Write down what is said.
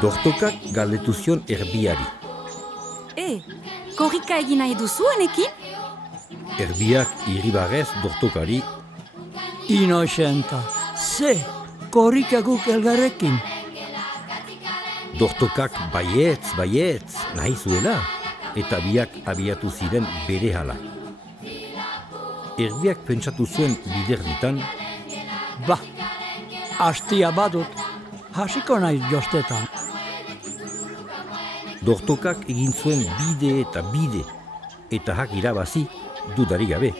Dortokak galdetu zion erbiari. Korrika egin nahi duzu enekin? Erbiak irribarrez dortokari. Inozenta, ze, korrika guk elgarrekin. Dortokak baietz, nahi zuela, eta biak abiatu ziren berehala. Erbiak pentsatu zuen biderditan. Ba, hastia badut, hasiko naiz jostetan. Dortokak egin zuen bide, eta hak irabazi dudarik gabe.